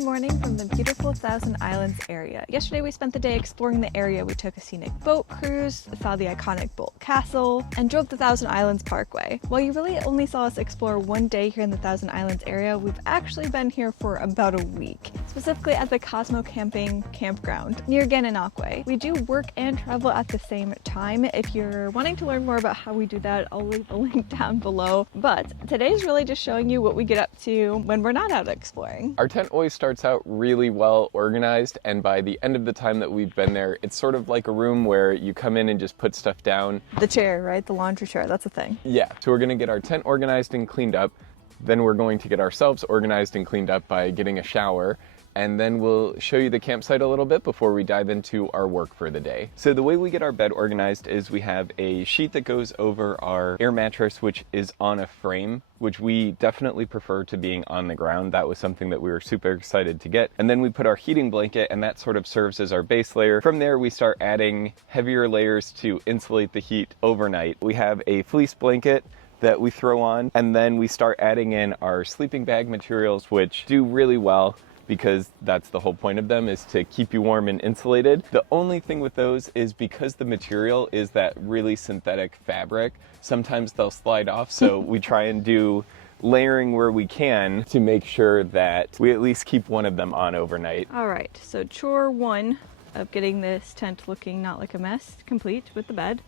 Good morning from the beautiful Thousand Islands area. Yesterday we spent the day exploring the area. We took a scenic boat cruise, saw the iconic Bolt Castle, and drove the Thousand Islands Parkway. While you really only saw us explore one day here in the Thousand Islands area, we've actually been here for about a week, specifically at the Cosmo Campground near Gananoque. We do work and travel at the same time. If you're wanting to learn more about how we do that, I'll leave a link down below. But today's really just showing you what we get up to when we're not out exploring. Our tent always starts out really well organized, and by the end of the time that we've been there, it's sort of like a room where you come in and just put stuff down. The chair, right? The laundry chair, that's a thing. Yeah, so we're gonna get our tent organized and cleaned up. Then we're going to get ourselves organized and cleaned up by getting a shower. And then we'll show you the campsite a little bit before we dive into our work for the day. So the way we get our bed organized is we have a sheet that goes over our air mattress, which is on a frame, which we definitely prefer to being on the ground. That was something that we were super excited to get. And then we put our heating blanket, and that sort of serves as our base layer. From there, we start adding heavier layers to insulate the heat overnight. We have a fleece blanket that we throw on, and then we start adding in our sleeping bag materials, which do really well, because that's the whole point of them, is to keep you warm and insulated. The only thing with those is because the material is that really synthetic fabric, sometimes they'll slide off, so we try and do layering where we can to make sure that we at least keep one of them on overnight. All right, so chore one of getting this tent looking not like a mess complete with the bed.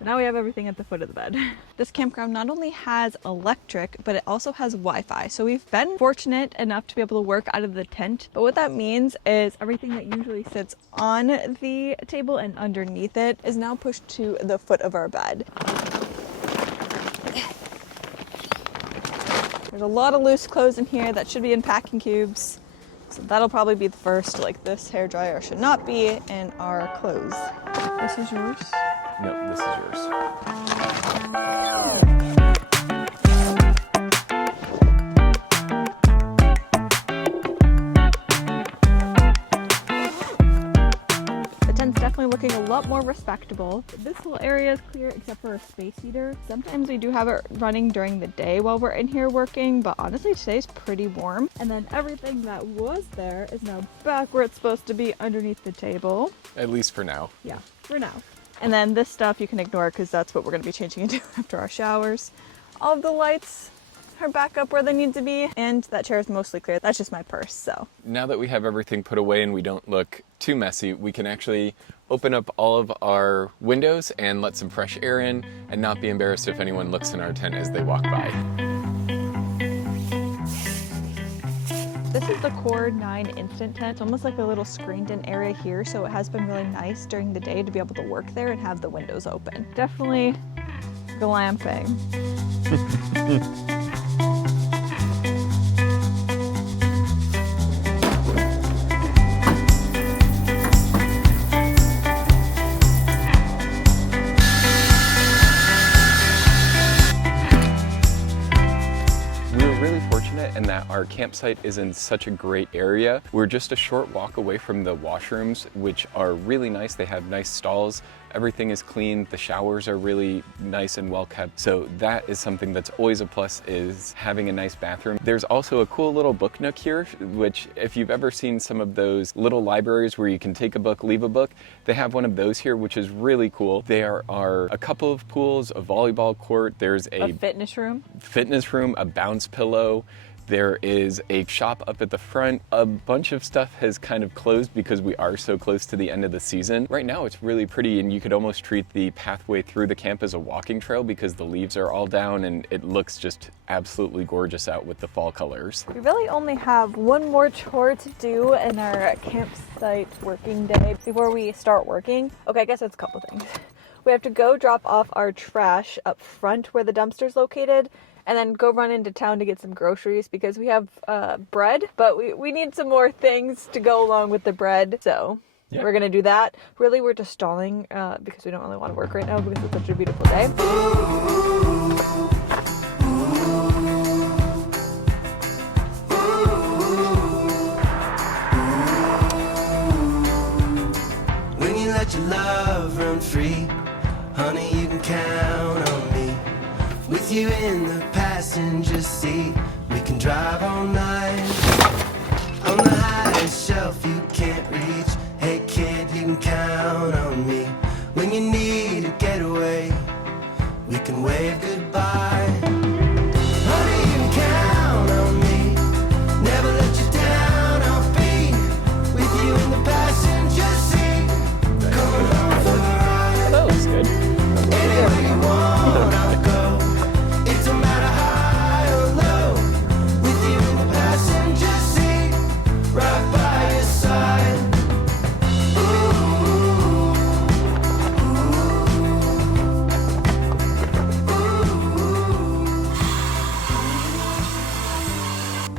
So now we have everything at the foot of the bed. This campground not only has electric, but it also has Wi-Fi. So we've been fortunate enough to be able to work out of the tent. But what that means is everything that usually sits on the table and underneath it is now pushed to the foot of our bed. There's a lot of loose clothes in here that should be in packing cubes. So that'll probably be the first, like this hairdryer should not be in our clothes. This is yours? No, this is yours. Definitely looking a lot more respectable. This whole area is clear except for a space heater. Sometimes we do have it running during the day while we're in here working, but honestly today's pretty warm. And then everything that was there is now back where it's supposed to be, underneath the table. At least for now. Yeah, for now. And then this stuff you can ignore because that's what we're going to be changing into after our showers. All of the lights are back up where they need to be, and that chair is mostly clear. That's just my purse, so. Now that we have everything put away and we don't look too messy, we can actually open up all of our windows and let some fresh air in and not be embarrassed if anyone looks in our tent as they walk by. This is the Core 9 Instant Tent. It's almost like a little screened in area here, so it has been really nice during the day to be able to work there and have the windows open. Definitely glamping. And that our campsite is in such a great area. We're just a short walk away from the washrooms, which are really nice. They have nice stalls. Everything is clean. The showers are really nice and well kept. So that is something that's always a plus, is having a nice bathroom. There's also a cool little book nook here, which if you've ever seen some of those little libraries where you can take a book, leave a book, they have one of those here, which is really cool. There are a couple of pools, a volleyball court. There's a fitness room, a bounce pillow. There is a shop up at the front. A bunch of stuff has kind of closed because we are so close to the end of the season. Right now it's really pretty, and you could almost treat the pathway through the camp as a walking trail because the leaves are all down and it looks just absolutely gorgeous out with the fall colors. We really only have one more chore to do in our campsite working day before we start working. Okay, I guess it's a couple things. We have to go drop off our trash up front where the dumpster's located, and then go run into town to get some groceries because we have bread, but we need some more things to go along with the bread. So yeah, we're gonna do that. Really, we're just stalling because we don't really want to work right now because it's such a beautiful day. When you let your love run free, honey, you can count on me. With you in the passenger seat, we can drive all night. on the highest shelf you can't reach. Hey kid, you can count on me. When you need a getaway, we can wave goodbye. Honey, you can count on me. Never let you down, I'll be with you in the passenger seat. Coming home for the ride. That was good. Anywhere you want, I'll go. It don't matter high or low. With you in the passenger seat, right by your side.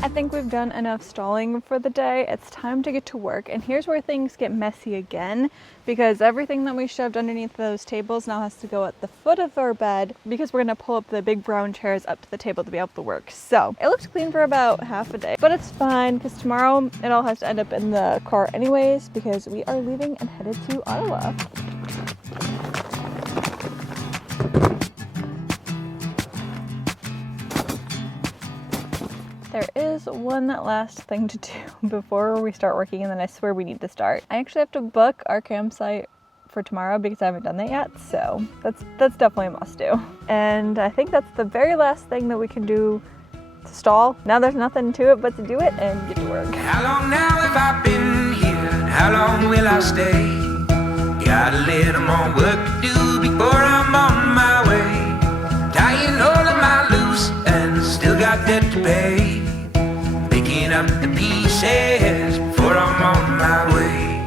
I think we've done enough stalling for the day. It's time to get to work, and here's where things get messy again, because everything that we shoved underneath those tables now has to go at the foot of our bed, because we're gonna pull up the big brown chairs up to the table to be able to work. So it looks clean for about half a day, but it's fine because tomorrow it all has to end up in the car anyways, because we are leaving and headed to Ottawa. There is one last thing to do before we start working, and then I swear we need to start. I actually have to book our campsite for tomorrow because I haven't done that yet, so that's definitely a must do. And I think that's the very last thing that we can do to stall. Now there's nothing to it but to do it and get to work. How long now have I been here? How long will I stay? Got a little more work to do before I'm on my way. Tying all of my loose ends, still got debt to pay. Picking up the pieces before I'm on my way.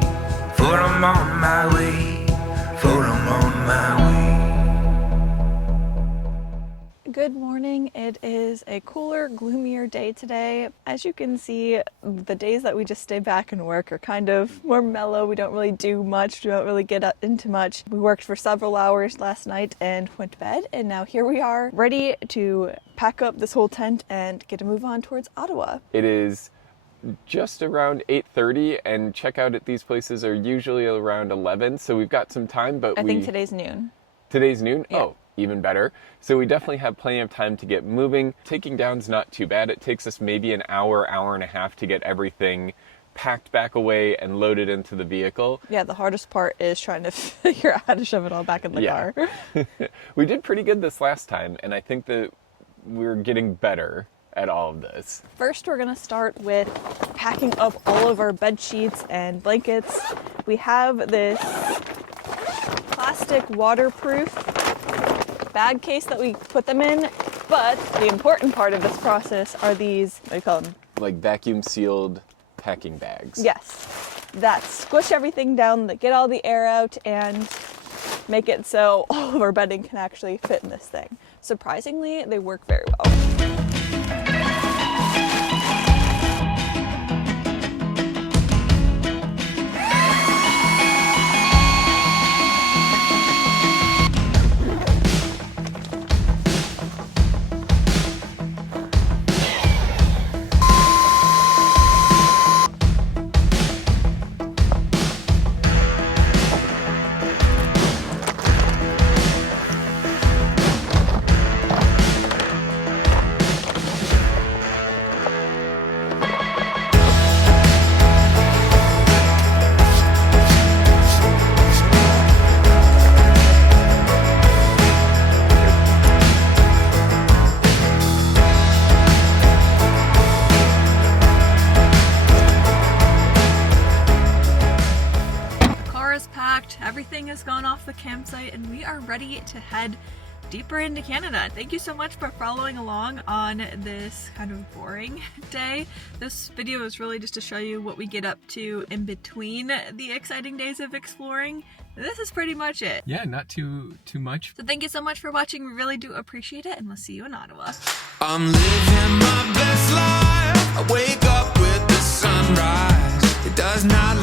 Before I'm on my way. Before I'm on my way. Good morning. It is a cooler, gloomier day today. As you can see, the days that we just stay back and work are kind of more mellow. We don't really do much. We don't really get into much. We worked for several hours last night and went to bed, and now here we are ready to pack up this whole tent and get to move on towards Ottawa. It is just around 8:30, and checkout at these places are usually around 11, so we've got some time, but I think today's noon. Today's noon? Yeah. Oh, even better. So we definitely have plenty of time to get moving. Taking down's not too bad. It takes us maybe an hour, hour and a half to get everything packed back away and loaded into the vehicle. Yeah, the hardest part is trying to figure out how to shove it all back in the car. We did pretty good this last time, and I think that we're getting better at all of this. First, we're gonna start with packing up all of our bed sheets and blankets. We have this plastic waterproof bag case that we put them in, but the important part of this process are these, what do you call them? Like vacuum sealed packing bags. Yes, that squish everything down, that get all the air out and make it so all of our bedding can actually fit in this thing. Surprisingly, they work very well. Everything has gone off the campsite and we are ready to head deeper into Canada. Thank you so much for following along on this kind of boring day. This video is really just to show you what we get up to in between the exciting days of exploring. This is pretty much it. Yeah, not too much. So thank you so much for watching. We really do appreciate it, and we'll see you in Ottawa. I'm living my best life. I wake up with the sunrise. It does not